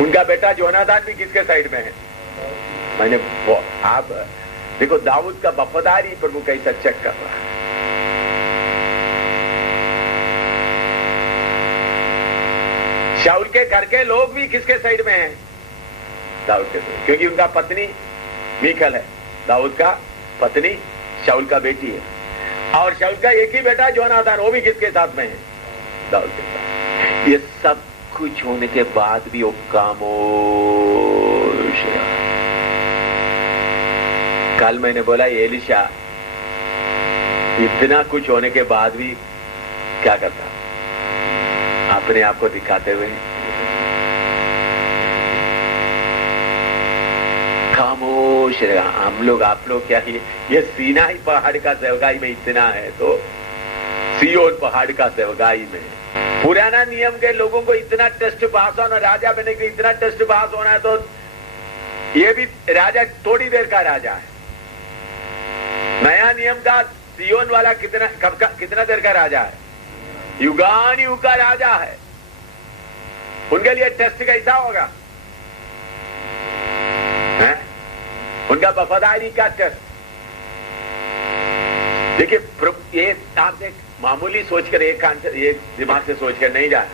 उनका बेटा जोनाथन भी किसके साइड में है? मैंने वो आप देखो दाऊद का वफादारी प्रभु कैसा चेक कर रहा है। शाऊल के घर के लोग भी किसके साइड में हैं? दाऊद के साइड, क्योंकि उनका पत्नी मीकल है, दाऊद का पत्नी शाऊल का बेटी है, और शाऊल का एक ही बेटा जोनाथन, वो भी किसके साथ में है? दाऊद के साथ। ये सब कुछ होने के बाद भी वो खामोश है। कल मैंने बोला एलिशा इतना कुछ होने के बाद भी क्या करता? अपने आप को दिखाते हुए खामोश रहेगा। हम लोग आप लोग क्या ये सीनाई पहाड़ का सेवकाई में इतना है तो सिय्योन पहाड़ का सेवकाई में पुराना नियम के लोगों को इतना टेस्ट पास होना, राजा बनने के इतना टेस्ट पास होना है, तो ये भी राजा थोड़ी देर का राजा है। नया नियम का सिय्योन वाला कितना देर का राजा है? युगान युग का राजा है। उनके लिए टेस्ट कैसा होगा? है? उनका वफादारी का टेस्ट। देखिए ये आपने मामूली सोचकर एक दिमाग से सोचकर नहीं जाना।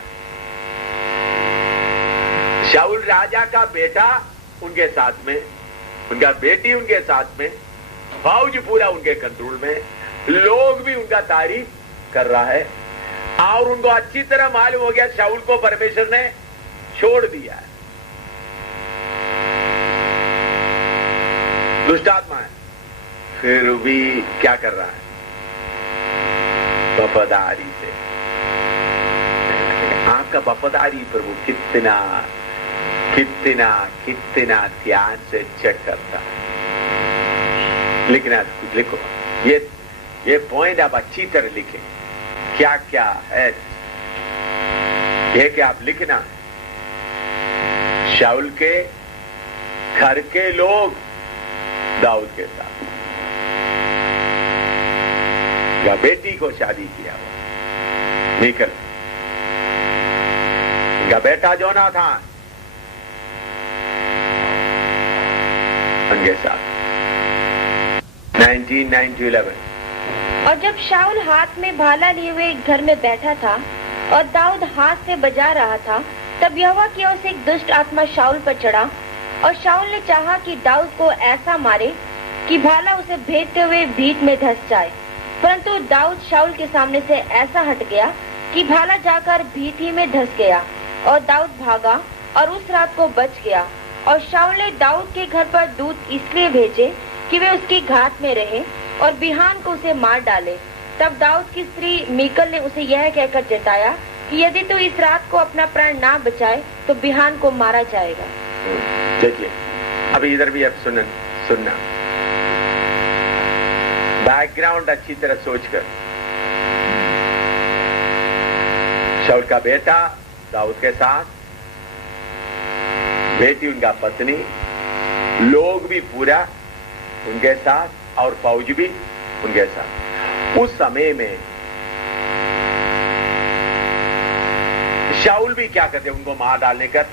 शाऊल राजा का बेटा उनके साथ में, उनका बेटी उनके साथ में, फौज पूरा उनके कंट्रोल में, लोग भी उनका तारीफ कर रहा है, और उनको अच्छी तरह मालूम हो गया शाऊल को परमेश्वर ने छोड़ दिया है, दुष्टात्मा है, फिर भी क्या कर रहा है? वफादारी से। आपका वफादारी प्रभु कितना कितना कितना ध्यान से चेक करता है। लिखना लिखो, ये पॉइंट आप अच्छी तरह लिखें। क्या क्या है ये कि आप लिखना है। शाऊल के घर के लोग दाऊद के साथ, या बेटी को शादी किया मीकल, उनका बेटा जोनाथन उनके साथ 19:9-11। और जब शाऊल हाथ में भाला लिए हुए एक घर में बैठा था और दाऊद हाथ से बजा रहा था, तब यहोवा की ओर से एक दुष्ट आत्मा शाऊल पर चढ़ा, और शाऊल ने चाहा कि दाऊद को ऐसा मारे कि भाला उसे भेदते हुए भीत में धंस जाए, परंतु दाऊद शाऊल के सामने से ऐसा हट गया कि भाला जाकर भीत ही में धंस गया, और दाऊद भागा और उस रात को बच गया। और शाऊल ने दाऊद के घर पर दूत इसलिए भेजे कि वे उसकी घात में रहे और बिहान को उसे मार डाले। तब दाऊद की स्त्री मीकल ने उसे यह कहकर जताया कि यदि तू इस रात को अपना प्राण ना बचाए तो बिहान को मारा जाएगा। देखिए अभी इधर भी अब सुनना बैकग्राउंड अच्छी तरह सोचकर। शाऊल का बेटा दाऊद के साथ, बेटी उनका पत्नी, लोग भी पूरा उनके साथ, और फौज भी उनके साथ। उस समय में शाऊल भी क्या करते, उनको मार डालने कर,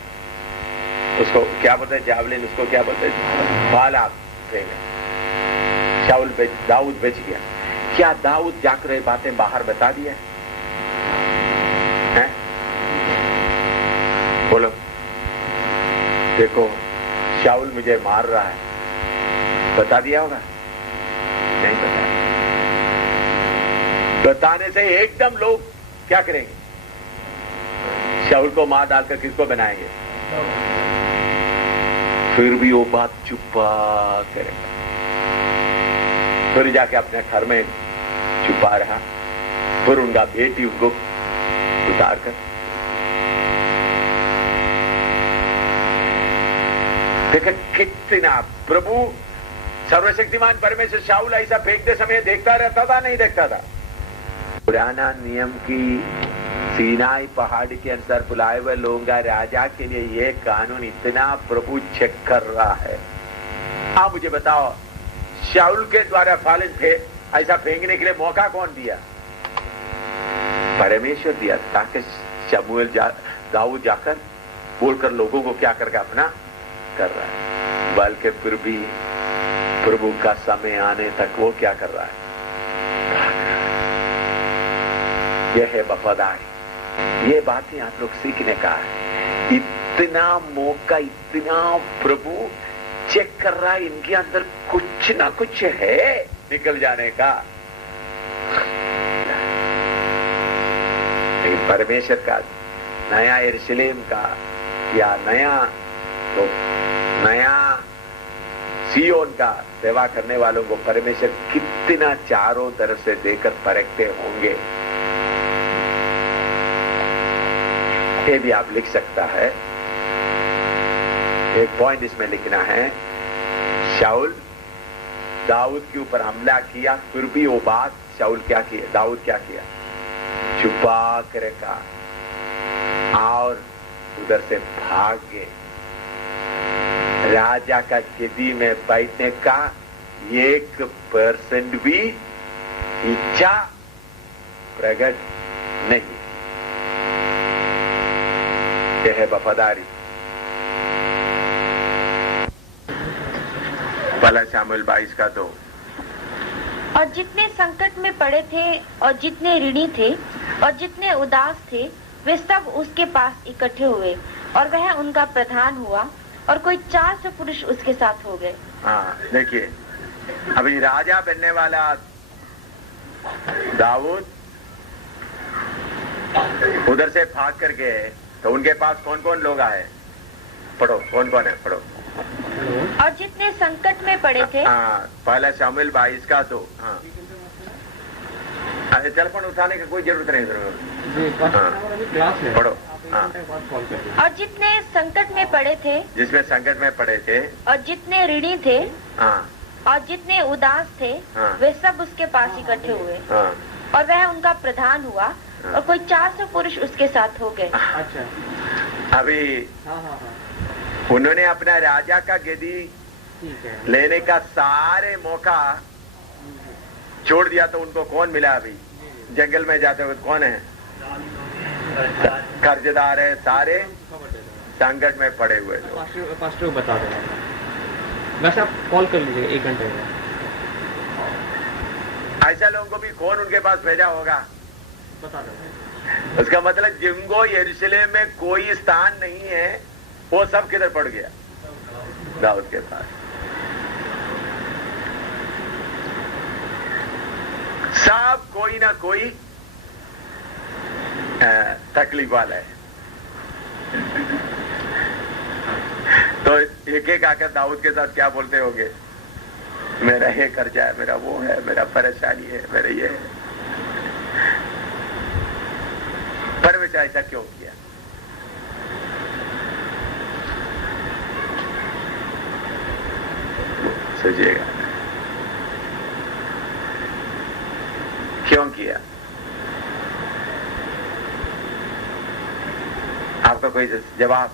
उसको क्या बोलते हैं, जावलिन, उसको क्या बोलते हैं, भाला फेंका। शाऊल दाऊद बच गया। क्या दाऊद जाकर ये बातें बाहर बता दिया है? बोलो, देखो शाऊल मुझे मार रहा है, बता दिया होगा? नहीं बताया। बताने से एकदम लोग क्या करेंगे? शाऊल को मार डालकर किसको बनाएंगे? फिर भी वो बात छुपा करेगा, फिर जाके अपने घर में छुपा रहा, फिर उनका बेटी उनको उतार कर। देखा कितना प्रभु सर्वशक्तिमान परमेश्वर शाऊल ऐसा फेंकते समय देखता रहता था, नहीं देखता था? पुराना नियम की सीनाई पहाड़ के अंदर बुलाए हुए लोगों का राजा के लिए ये कानून इतना प्रभु चेक कर रहा है। आप मुझे बताओ, शाऊल के द्वारा फालिन ऐसा फेंकने के लिए मौका कौन दिया? परमेश्वर दिया, ताकि शमूएल दाऊद जाकर बोलकर लोगों को क्या करके अपना कर रहा है, बल्कि फिर भी प्रभु का समय आने तक वो क्या कर रहा है, यह है वफादारी। ये बातें आप लोग सीखने का है। इतना मौका, इतना प्रभु चेक कर रहा है, इनके अंदर कुछ ना कुछ है निकल जाने का। लेकिन परमेश्वर का नया यरूशलेम का या नया सियोन का सेवा करने वालों को परमेश्वर कितना चारों तरफ से देकर परखते होंगे, ये भी आप लिख सकता है। एक पॉइंट इसमें लिखना है, शाऊल दाऊद के ऊपर हमला किया, फिर भी वो बात शाऊल क्या किया, दाऊद क्या किया, छुपा कर रखा और उधर से भाग गए। राजा का गद्दी में बैठने का 1% भी इच्छा प्रकट नहीं। यह है वफादारी। पहला शामुएल 22 का 2। और जितने संकट में पड़े थे और जितने ऋणी थे और जितने उदास थे, वे सब उसके पास इकट्ठे हुए और वह उनका प्रधान हुआ और कोई 400 पुरुष उसके साथ हो गए। हाँ, देखिए अभी राजा बनने वाला दाऊद उधर से भाग कर गए, तो उनके पास कौन कौन लोग आए, पढ़ो कौन कौन है, पढ़ो। और जितने संकट में पड़े थे। हाँ, पहला शामुएल 22 का 2। हाँ, टेलीफोन उठाने की कोई जरूरत नहीं, हाँ, पढ़ो। हाँ। और जितने संकट में पड़े थे, जिसमें संकट में पड़े थे, और जितने ऋणी थे, हाँ, और जितने उदास थे, हाँ, वे सब उसके पास इकट्ठे हुए, हाँ, और वह उनका प्रधान हुआ, हाँ, और कोई 400 पुरुष उसके साथ हो गए। अच्छा, अभी हाँ हाँ हाँ, उन्होंने अपना राजा का गद्दी ठीक है, लेने का सारे मौका छोड़ दिया, तो उनको कौन मिला? अभी जंगल में जाते हुए कौन है? कर्जदार है, सारे संकट में पड़े हुए लोग। पास्टर बता देना, वैसे आप कॉल कर लीजिए 1 घंटे में। ऐसा लोगों को भी कौन उनके पास भेजा होगा, बता देना। उसका मतलब जिनको यरूशलेम में कोई स्थान नहीं है, वो सब किधर पड़ गया? दाऊद के पास। सब कोई ना कोई तकलीफ वाला है। तो एक एक आकर दाऊद के साथ क्या बोलते होंगे, मेरा ये कर्जा है, मेरा वो है, मेरा परेशानी है, मेरा ये है। परमेश्वर ऐसा क्यों किया? सोचिएगा, क्यों किया? आपका कोई जवाब?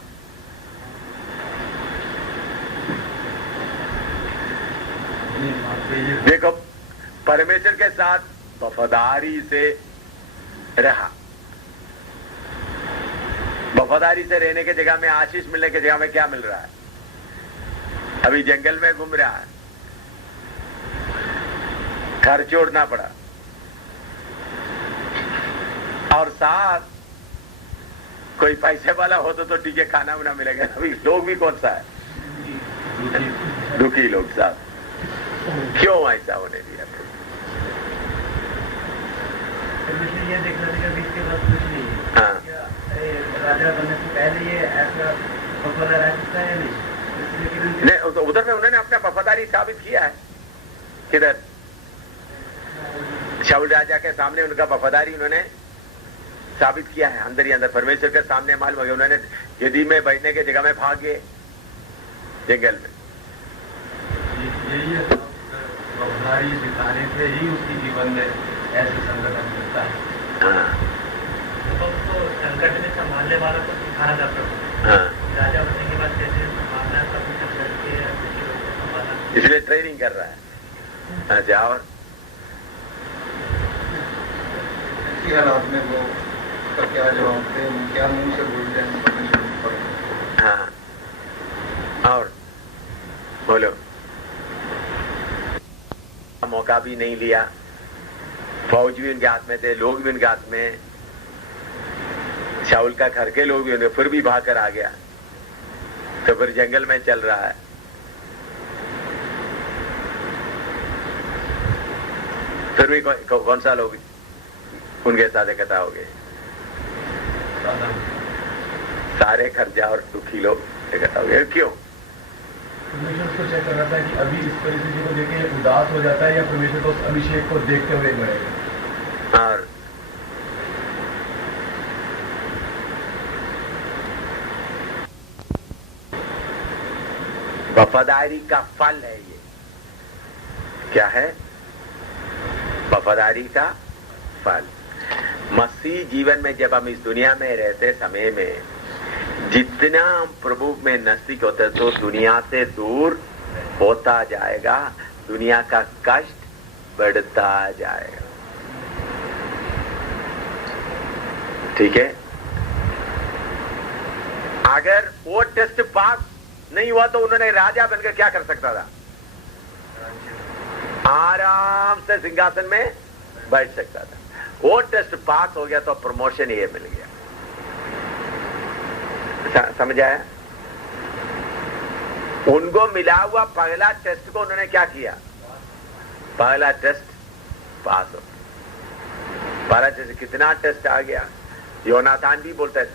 देखो, परमेश्वर के साथ वफादारी से रहा। वफादारी से रहने के जगह में, आशीष मिलने के जगह में क्या मिल रहा है? अभी जंगल में घूम रहा है, घर छोड़ना पड़ा, और साथ कोई पैसे वाला हो तो ठीक है, खाना वाना मिलेगा। अभी लोग भी कौन सा है? दुखी लोग साथ। क्यों ऐसा होने दिया? ये देखना चाहिए बीच के बाद कुछ नहीं है। हाँ, राजा बनने से पहले ये ऐसा वफादार रह सकता है नहीं? नहीं, तो उधर में उन्होंने अपना वफादारी साबित किया है। किधर? शाऊल राजा के सामने उनका वफादारी उन्होंने साबित किया है, अंदर ही अंदर परमेश्वर के सामने मालूम हो गया। उन्होंने यदि में बैठने की जगह में भाग गए जंगल में। यही वफादारी दिखाने से ही उसकी जीवन में ऐसे संगठन मिलता है। हाँ, तो संकट में संभालने वालों को सिखाना था प्रभु। हाँ, राजा बनने के बाद कैसे संभालना है, सब कुछ करके संभालना, इसलिए ट्रेनिंग कर रहा है। अच्छा, और हालात में वो क्या जवाब दें, क्या मुंह से बोलते हैं, और बोलो, मौका भी नहीं लिया, फौज भी उनके हाथ में थे, लोग भी उनके हाथ में, शाऊल का घर के लोग भी उनके, फिर भी भाग कर आ गया। तो फिर जंगल में चल रहा है। फिर भी कौन सा लोग उनके साथ इकट्ठा हो गए? सारे खर्जा और दुखी लोग इकट्ठा हो गए। क्यों? परमेश्वर उसको चेक कर रहा था कि अभी इस परिस्थिति को देखे उदास हो जाता है या परमेश्वर को उस अभिषेक को देखते हुए बढ़ेगा। और वफादारी का फल है ये। क्या है? वफादारी का फल। मसीह जीवन में जब हम इस दुनिया में रहते समय में जितना हम प्रभु में नजदीक होते तो दुनिया से दूर होता जाएगा, दुनिया का कष्ट बढ़ता जाएगा। ठीक है? अगर वो टेस्ट पास नहीं हुआ तो उन्होंने राजा बनकर क्या कर सकता था? आराम से सिंहासन में बैठ सकता था। वो टेस्ट पास हो गया तो प्रमोशन ये मिल गया। समझ आया? उनको मिला हुआ पहला टेस्ट को उन्होंने क्या किया? पहला टेस्ट पास हो। पहला टेस्ट, कितना टेस्ट आ गया? योनातान भी बोलता है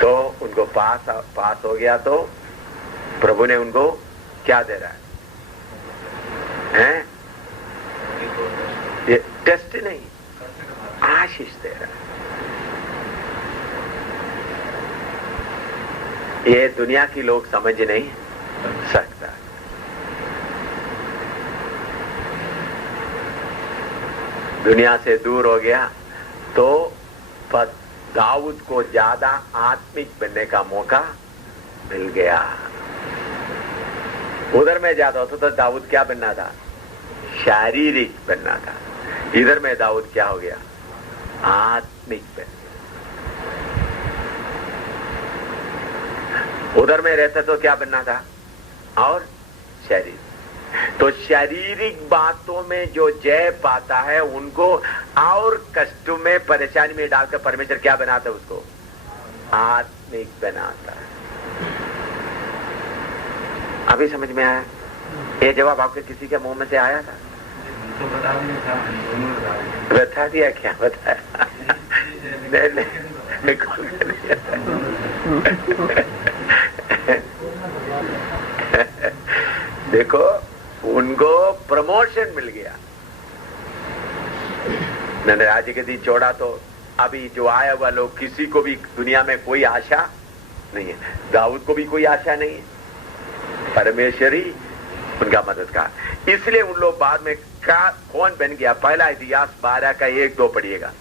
तो उनको पास हो गया। तो प्रभु ने उनको क्या दे रहा है? ये टेस्ट नहीं, आशीष दे रहा है। ये दुनिया की लोग समझ नहीं सकता। दुनिया से दूर हो गया तो दाऊद को ज्यादा आत्मिक बनने का मौका मिल गया। उधर में ज्यादा होता तो दाऊद क्या बनना था? शारीरिक बनना था। इधर में दाऊद क्या हो गया? आत्मिक बन गया। उधर में रहता तो क्या बनना था? और शरीर। तो शारीरिक बातों में जो जय पाता है उनको और कष्टों में, परेशानी में डालकर परमेश्वर क्या बनाता है? उसको आत्मिक बनाता है। अभी समझ में आया? ये जवाब आपके किसी के मुंह में से आया था? तो बता दिया। बता दिया? क्या बताया? देखो, उनको प्रमोशन मिल गया। नंदराज के दी छोड़ा तो अभी जो आया हुआ लोग, किसी को भी दुनिया में कोई आशा नहीं है। दाऊद को भी कोई आशा नहीं है, परमेश्वर ही उनका मदद का। इसलिए उन लोग बाद में कौन बन गया? पहला इतिहास 12 का 1-2 पढ़िएगा।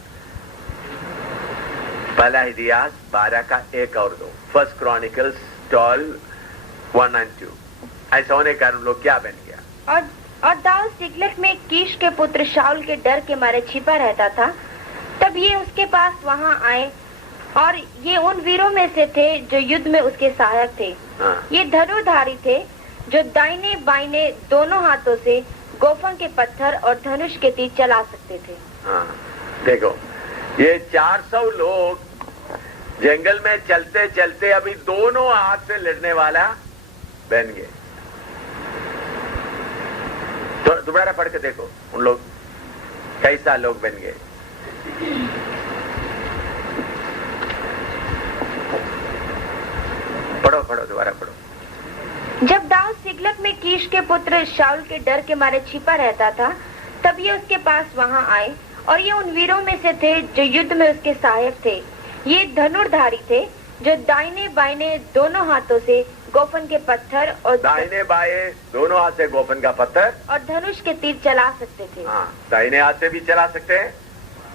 पहला इतिहास 12 का 1 और 2। फर्स्ट क्रॉनिकल्स 12:1 और 2। ऐसा होने के कारण लोग क्या बन गया? और दाऊद सिकलग में कीश के पुत्र शाऊल के डर के मारे छिपा रहता था। तब ये उसके पास वहां आए और ये उन वीरों में से थे जो युद्ध में उसके सहायक थे। ये धनुर्धारी थे जो दाहिने बाइने दोनों हाथों से गोफन के पत्थर और धनुष के तीर चला सकते थे। देखो, ये 400 लोग जंगल में चलते चलते अभी दोनों हाथ से लड़ने वाला बन गए। तो दोबारा पढ़ के देखो, उन लोग कैसा लोग बन गए। पढ़ो, दोबारा पढ़ो। जब दाऊद सिकलग में कीश के पुत्र शाऊल के डर के मारे छिपा रहता था, तब ये उसके पास वहां आए और ये उन वीरों में से थे जो युद्ध में उसके सहायक थे। ये धनुर्धारी थे जो दाहिने बाइने दोनों हाथों से गोफन के पत्थर और दाहिने बाएं दोनों हाथ से गोफन का पत्थर और धनुष के तीर चला सकते थे। दाहिने हाथ से भी चला सकते हैं,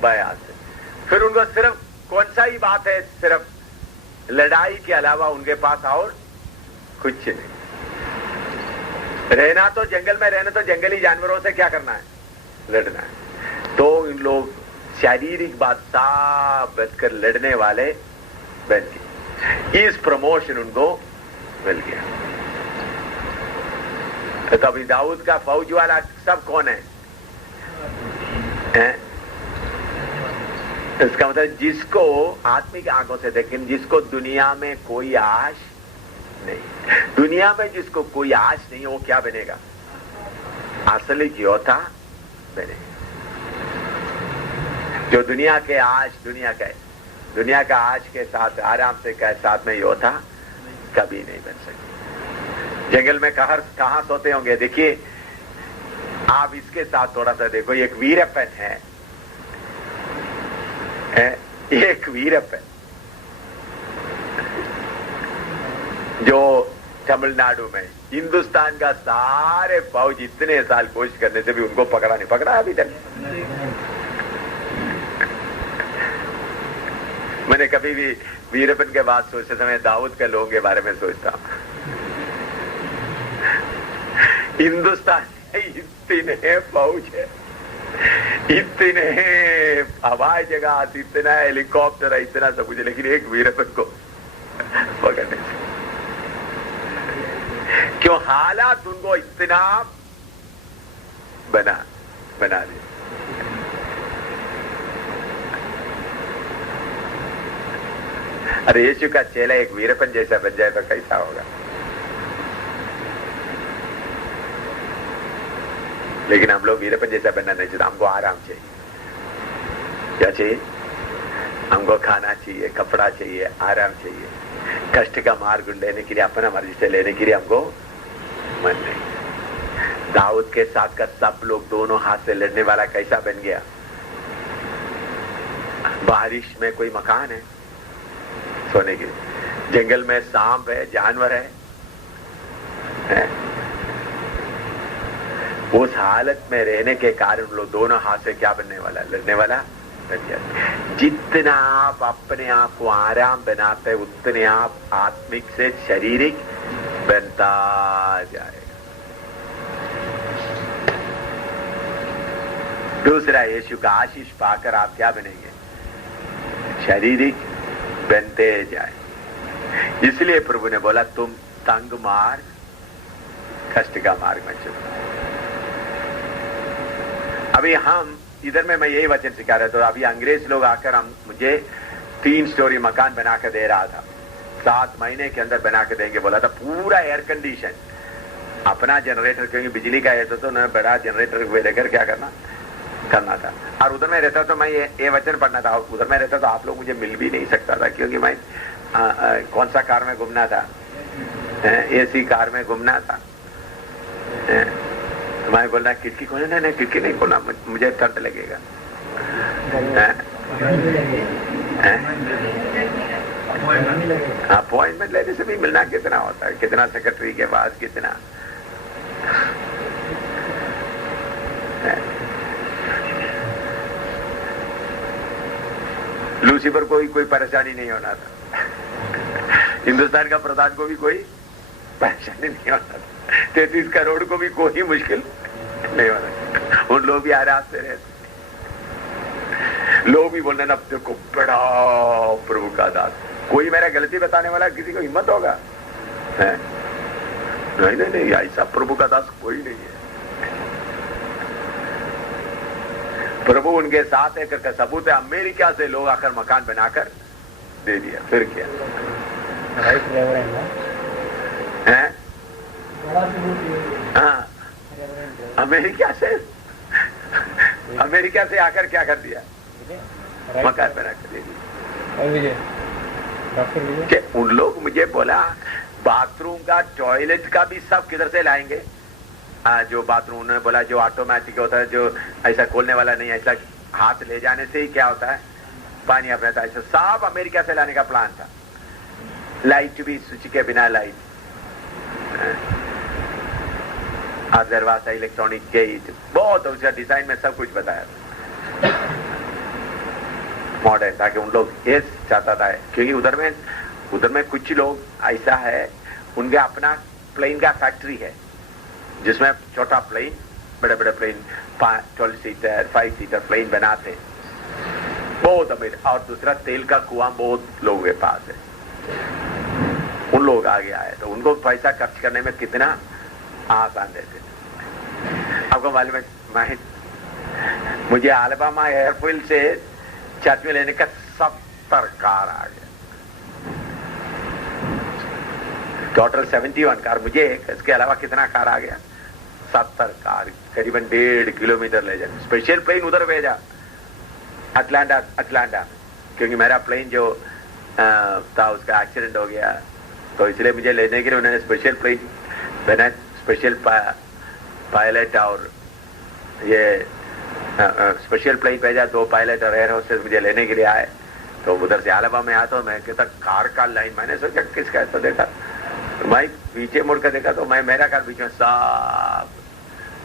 बाएं हाथ से। फिर उनको सिर्फ कौन सा ही बात है? सिर्फ लड़ाई के अलावा उनके पास और कुछ नहीं। रहना तो जंगल में, रहना तो जंगली जानवरों से क्या करना है? लड़ना है। तो इन लोग शारीरिक बात साफ बचकर लड़ने वाले बन गए। इस प्रमोशन उनको मिल गया। तो अभी दाऊद का फौज वाला सब कौन है? इसका मतलब जिसको आत्मिक आंखों से देखें, जिसको दुनिया में कोई आश नहीं, दुनिया में जिसको कोई आश नहीं, वो क्या बनेगा? असली योद्धा बनेगा। जो दुनिया के आश, दुनिया का आश के साथ आराम से के साथ में योद्धा कभी नहीं बन सकते। जंगल में कहां सोते होंगे? देखिए आप इसके साथ थोड़ा सा देखो, एक वीरप्पन है, एक वीरप्पन जो तमिलनाडु में हिंदुस्तान का सारे फौज इतने साल कोशिश करने से भी उनको पकड़ा नहीं, पकड़ा अभी तक। मैंने कभी भी वीरप्पन के बाद सोचते समय दाऊद के लोगों के बारे में सोचता हूं। हिंदुस्तान इतने फौज है, इतने हवाई जहाज, इतना हेलीकॉप्टर है, इतना सब कुछ, लेकिन एक वीरप्पन को पकड़ने से क्यों? हालात उनको इतना बना दिया। अरे यीशु का चेला एक वीरप्पन जैसा बन जाए तो कैसा होगा? लेकिन हम लोग वीरप्पन जैसा बनना नहीं चाहते। हमको आराम चाहिए। क्या चाहिए? हमको खाना चाहिए, कपड़ा चाहिए, आराम चाहिए। कष्ट का मार्ग लेने के लिए, अपना मर्जी से लेने के लिए हमको मन नहीं। दाऊद के साथ का सब लोग दोनों हाथ से लड़ने वाला कैसा बन गया? बारिश में कोई मकान है सोने के, जंगल में सांप है, जानवर है। उस हालत में रहने के कारण लोग दोनों हाथ से क्या बनने वाला? लड़ने वाला। जितना आप अपने आप को आराम बनाते उतने आप आत्मिक से शारीरिक बनता जाएगा। दूसरा, यीशु का आशीष पाकर आप क्या बनेंगे? शारीरिक बनते जाए। इसलिए प्रभु ने बोला तुम तंग मार्ग, कष्ट का मार्ग में चलो। अभी हम इधर में मैं यही वचन सिखा रहा था, तो अभी अंग्रेज लोग आकर मुझे 3 स्टोरी मकान बना कर दे रहा था। 7 महीने के अंदर बना के देंगे बोला था, पूरा एयर कंडीशन, अपना जनरेटर, क्योंकि बिजली का है तो उन्होंने बड़ा जनरेटर लेकर क्या करना था। और उधर में रहता तो मैं ये वचन पढ़ना था। उधर में रहता तो आप लोग मुझे मिल भी नहीं सकता था, क्योंकि मैं कौन सा कार में घूमना था? एसी कार में घूमना था। मैं बोलना खिड़की खोलना, नहीं खिड़की नहीं खोलना, मुझे ठंड लगेगा। अपॉइंटमेंट लेने से भी मिलना कितना होता है, कितना सेक्रेटरी के पास, कितना लूसीफर को भी कोई परेशानी नहीं होना था। हिंदुस्तान का प्रधान को भी कोई परेशानी नहीं होना था। 33 करोड़ को भी कोई मुश्किल नहीं होना। उन लोग भी आराम से रहते। लोग भी बोलने ना, देखो बड़ा प्रभु का दास, कोई मेरा गलती बताने वाला किसी को हिम्मत होगा? नहीं, ऐसा प्रभु का दास कोई नहीं है। प्रभु उनके साथ है करके सबूत है। अमेरिका से लोग आकर मकान बनाकर दे दिया, फिर क्या है? हाँ, अमेरिका से आकर क्या कर दिया? मकान बनाकर दे दिया। उन लोग मुझे बोला बाथरूम का, टॉयलेट का भी सब किधर से लाएंगे? जो बाथरूम, उन्होंने बोला जो ऑटोमेटिक होता है, जो ऐसा खोलने वाला नहीं, ऐसा हाथ ले जाने से ही क्या होता है, पानी अपने था, ऐसा सब अमेरिका से लाने का प्लान था। लाइट भी स्विच के बिना लाइट, और दरवाजा इलेक्ट्रॉनिक गेट, बहुत उसका डिजाइन में सब कुछ बताया मॉडर्न, ताकि उन लोग ये चाहता था, क्योंकि उधर में कुछ लोग ऐसा है, उनके अपना प्लेन का फैक्ट्री है, जिसमें छोटा प्लेन, बड़े बड़े प्लेन 12 सीटर 5 सीटर प्लेन बनाते, बहुत अमीर। और दूसरा तेल का कुआं बहुत लोगों के पास है। उन लोग आगे आए तो उनको पैसा खर्च करने में कितना आसान देते थे। आपको मालूम है, मुझे अलाबामा एयरफील्ड से चर्च में लेने का 70 कार आ गया, टोटल 71 कार, मुझे इसके अलावा कितना कार आ गया, 70 कार, करीबन 1.5 किलोमीटर ले जाए। स्पेशल प्लेन उधर भेजा अटलांटा, क्योंकि मेरा प्लेन जो था उसका एक्सीडेंट हो गया, तो इसलिए मुझे लेने के लिए उन्होंने स्पेशल प्लेन बना, स्पेशल पायलट और ये स्पेशल प्लेन भेजा, 2 पायलट और एयर होस्टेस मुझे लेने के लिए आए। तो उधर से अलाबामा में आता हूं, मैं कहता कार का लाइन, मैंने सोचा किसका है, तो देखा मैं पीछे मुड़ कर देखा तो मेरा कार बीच में साफ,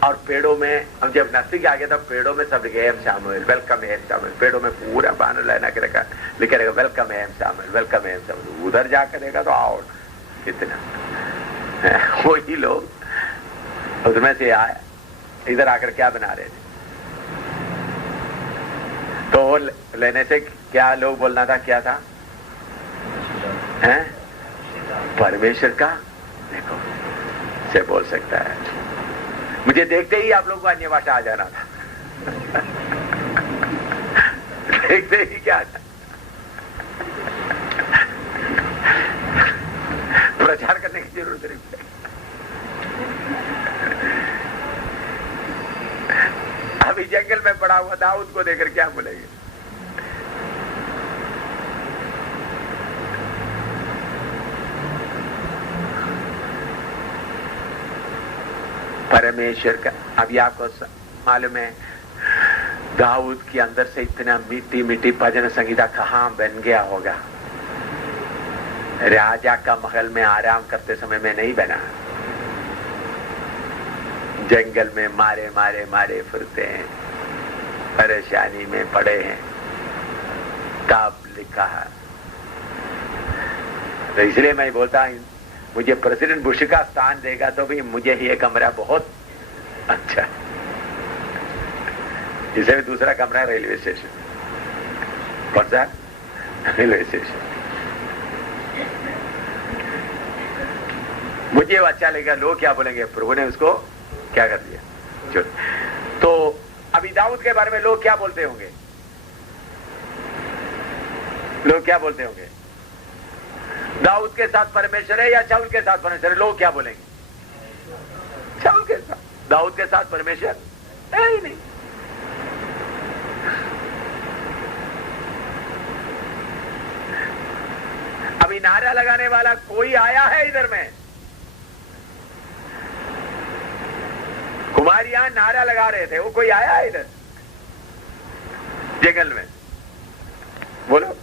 और पेड़ों में हम जब नजदीक आ गया था, पेड़ों में सब लिखे एम शामिल, वेलकम एम शामिल, पेड़ों में पूरा बैनर लगा के रखा, लिखे रहेगा वेलकम एम शामिल, वेलकम एम शामिल। उधर जाकर देखा तो आओ कितना वही लोग उसमें से आए, इधर आकर क्या बना रहे थे। तो लेने से क्या लोग बोलना था, क्या था, हैं? परमेश्वर का देखो से बोल सकता है। मुझे देखते ही आप लोगों को अन्य भाषा आ जाना था देखते ही क्या था, प्रचार करने की जरूरत नहीं। अभी जंगल में पड़ा हुआ दाऊद को देखकर क्या बोलेंगे? परमेश्वर का, अभी आपको मालूम है दाऊद के अंदर से इतना मीठी मीठी भजन संगीता कहां बन गया होगा? राजा का महल में आराम करते समय में नहीं बना, जंगल में मारे मारे मारे फिरते हैं, परेशानी में पड़े हैं, तब लिखा है। तो इसलिए मैं बोलता हूं, मुझे प्रेसिडेंट बुश का स्थान देगा तो भी मुझे ये कमरा बहुत अच्छा है। इसे भी दूसरा कमरा है रेलवे स्टेशन। कौन सा? Railway station. मुझे अच्छा लगेगा, लोग क्या बोलेंगे, प्रभु ने उसको क्या कर दिया। चलो, तो अभी दाऊद के बारे में लोग क्या बोलते होंगे? लोग क्या बोलते होंगे? दाऊद के साथ परमेश्वर है या शाऊल के साथ परमेश्वर है? लोग क्या बोलेंगे? शाऊल के साथ। दाऊद के साथ परमेश्वर है ही नहीं। अभी नारा लगाने वाला कोई आया है इधर में? कुमारियां नारा लगा रहे थे, वो कोई आया है इधर जंगल में? बोलो।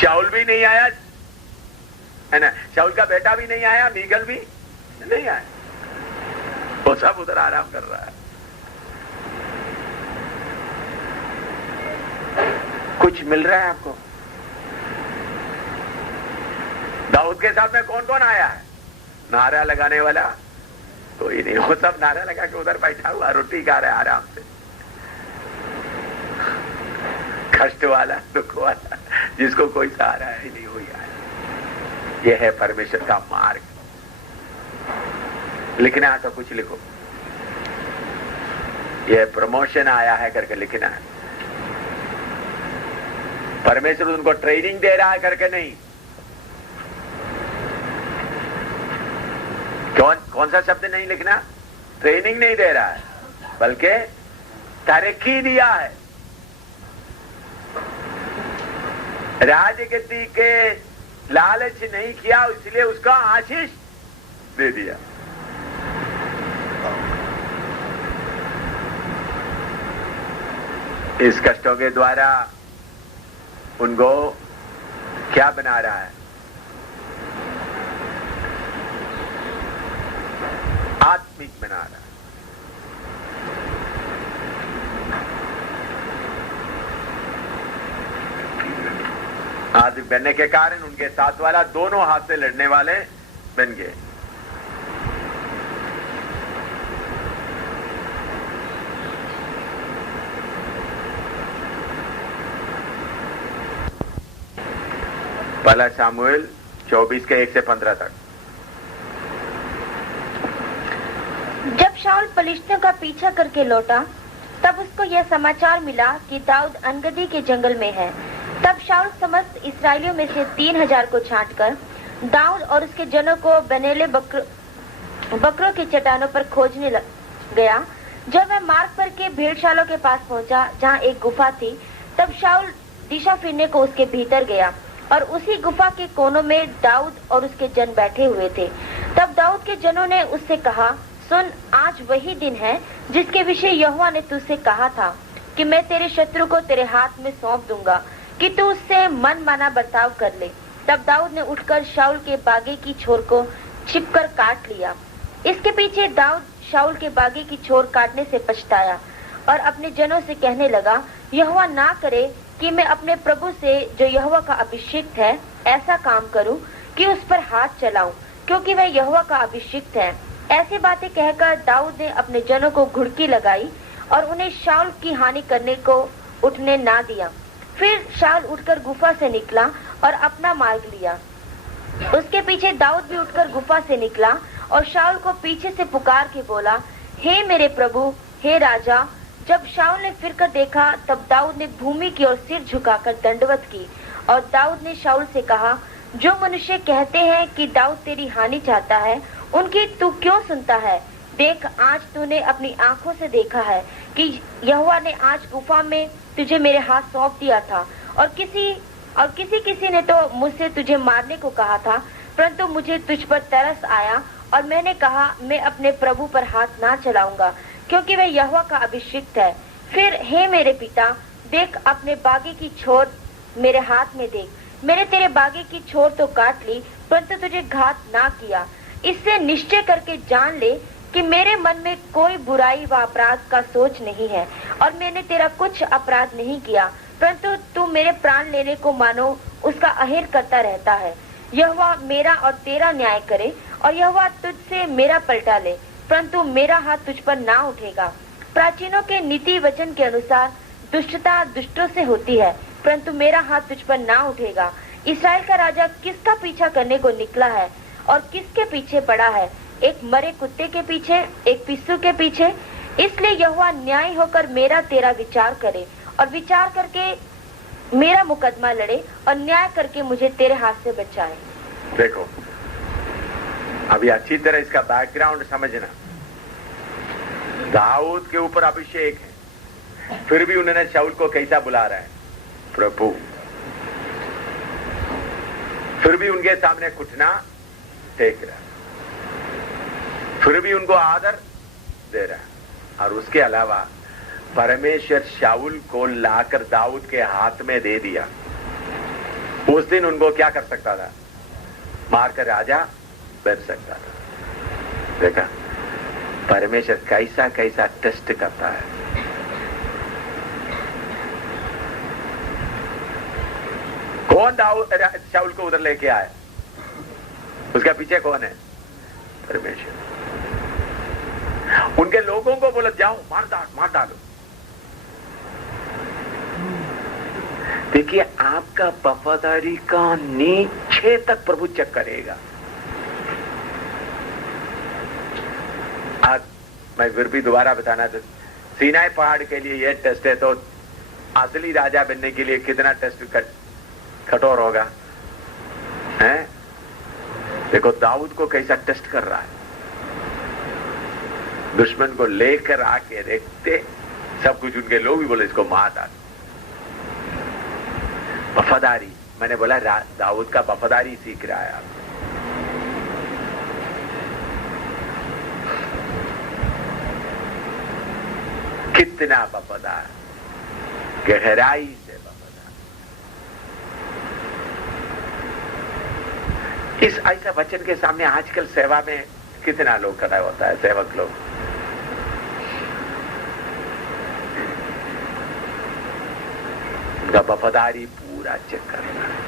शाऊल भी नहीं आया है ना, शाऊल का बेटा भी नहीं आया, मीगल भी नहीं आया, वो सब उधर आराम कर रहा है। कुछ मिल रहा है आपको? दाऊद के साथ में कौन कौन आया है? नारा लगाने वाला कोई नहीं, वो सब नारा लगा के उधर बैठा हुआ रोटी खा रहा है आराम से। कष्ट वाला, दुख वाला, जिसको कोई सहारा ही नहीं हुई आया। यह है परमेश्वर का मार्ग। लिखना है तो कुछ लिखो, यह प्रमोशन आया है करके लिखना है। परमेश्वर उनको ट्रेनिंग दे रहा है करके नहीं। कौन सा शब्द नहीं लिखना? ट्रेनिंग नहीं दे रहा है, बल्कि तरक्की दिया है। राजगद्दी के लालच नहीं किया, इसलिए उसका आशीष दे दिया। इस कष्टों के द्वारा उनको क्या बना रहा है? आत्मिक बना रहा है। आत्मिक बनने के कारण उनके साथ वाला दोनों हाथ से लड़ने वाले बन गए। पहला सामुएल 24 के 1 से 15 तक। जब शाऊल पलिश्तियों का पीछा करके लौटा तब उसको यह समाचार मिला कि दाऊद अनगदी के जंगल में है। तब शाऊल समस्त इस्राएलियों में से 3000 को छांटकर दाऊद और उसके जनों को बनेले बकरों की चट्टानों पर खोजने गया। जब वह मार्ग पर के भेड़शालों के पास पहुंचा जहां एक गुफा थी, तब शाऊल दिशा फिरने को उसके भीतर गया और उसी गुफा के कोनों में दाऊद और उसके जन बैठे हुए थे। तब दाऊद के जनों ने उससे कहा, सुन, आज वही दिन है जिसके विषय यहोवा ने तुझसे कहा था कि मैं तेरे शत्रु को तेरे हाथ में सौंप दूंगा कि तू उससे मन माना बर्ताव कर ले। तब दाऊद ने उठकर शाऊल के बागे की छोर को छिपकर काट लिया। इसके पीछे दाऊद शाऊल के बागे की छोर काटने से पछताया और अपने जनों से कहने लगा, यहोवा ना करे कि मैं अपने प्रभु से जो यहोवा का अभिषिक्त है ऐसा काम करूं कि उस पर हाथ चलाऊं, क्योंकि वह यहोवा का अभिषिक्त है। ऐसी बातें कहकर दाऊद ने अपने जनों को घुड़की लगाई और उन्हें शाऊल की हानि करने को उठने ना दिया। फिर शाऊल उठकर गुफा से निकला और अपना मार्ग लिया। उसके पीछे दाऊद भी उठकर गुफा से निकला और शाऊल को पीछे से पुकार के बोला, हे मेरे प्रभु, हे राजा। जब शाऊल ने फिरकर देखा तब दाऊद ने भूमि की ओर सिर झुकाकर दंडवत की और दाऊद ने शाऊल से कहा, जो मनुष्य कहते हैं कि दाऊद तेरी हानि चाहता है, उनकी तू क्यों सुनता है? देख, आज तूने अपनी आंखों से देखा है कि यहोवा ने आज गुफा में तुझे मेरे हाथ सौंप दिया था और किसी ने तो मुझसे तुझे मारने को कहा था, परंतु मुझे तुझ पर तरस आया और मैंने कहा, मैं अपने प्रभु पर हाथ ना चलाऊंगा, क्योंकि वह यहोवा का अभिषिक्त है। फिर हे मेरे पिता, देख, अपने बागे की छोर मेरे हाथ में देख। मैंने तेरे बागे की छोर तो काट ली, परंतु तुझे घात ना किया। इससे निश्चय करके जान ले कि मेरे मन में कोई बुराई व अपराध का सोच नहीं है और मैंने तेरा कुछ अपराध नहीं किया, परंतु तू मेरे प्राण लेने को मानो उसका अहिर करता रहता है। यहोवा मेरा और तेरा न्याय करे और यहोवा तुझसे मेरा पलटा ले, परंतु मेरा हाथ तुझ पर ना उठेगा। प्राचीनों के नीति वचन के अनुसार दुष्टता दुष्टों से होती है, परंतु मेरा हाथ तुझ पर ना उठेगा। इस्राएल का राजा किसका पीछा करने को निकला है और किसके पीछे पड़ा है? एक मरे कुत्ते के पीछे, एक पिस्सू के पीछे। इसलिए यहोवा न्याय होकर मेरा तेरा विचार करे और विचार करके मेरा मुकदमा लड़े और न्याय करके मुझे तेरे हाथ से बचाए। देखो, अभी अच्छी तरह इसका बैकग्राउंड समझना। दाऊद के ऊपर अभिषेक है, फिर भी उन्होंने शाऊल को कैसा बुला रहा है? प्रभु। फिर भी उनके सामने घुटना टेक रहा है, फिर भी उनको आदर दे रहा है। और उसके अलावा परमेश्वर शाऊल को लाकर दाऊद के हाथ में दे दिया। उस दिन उनको क्या कर सकता था? मारकर राजा बन सकता था। देखा परमेश्वर कैसा कैसा टेस्ट करता है। कौन शाऊल को उधर लेके आए? उसका पीछे कौन है? परमेश्वर। उनके लोगों को बोला, जाओ मार डालो। देखिए, आपका वफादारी का नीचे तक प्रभु चेक करेगा। आज मैं फिर भी दोबारा बताना था, सीनाई पहाड़ के लिए यह टेस्ट है, तो असली राजा बनने के लिए कितना टेस्ट कठोर होगा हैं? देखो दाऊद को कैसा टेस्ट कर रहा है। दुश्मन को लेकर आके देखते सब कुछ, उनके लोग भी बोले इसको मार डाल। वफादारी, मैंने बोला दाऊद का वफादारी सीख रहा है आप। कितना वफादार, गहराई से वफादार। इस ऐसा वचन के सामने आजकल सेवा में कितना लोग खड़ा होता है, सेवक लोग। उनका वफादारी पूरा चेक करना है।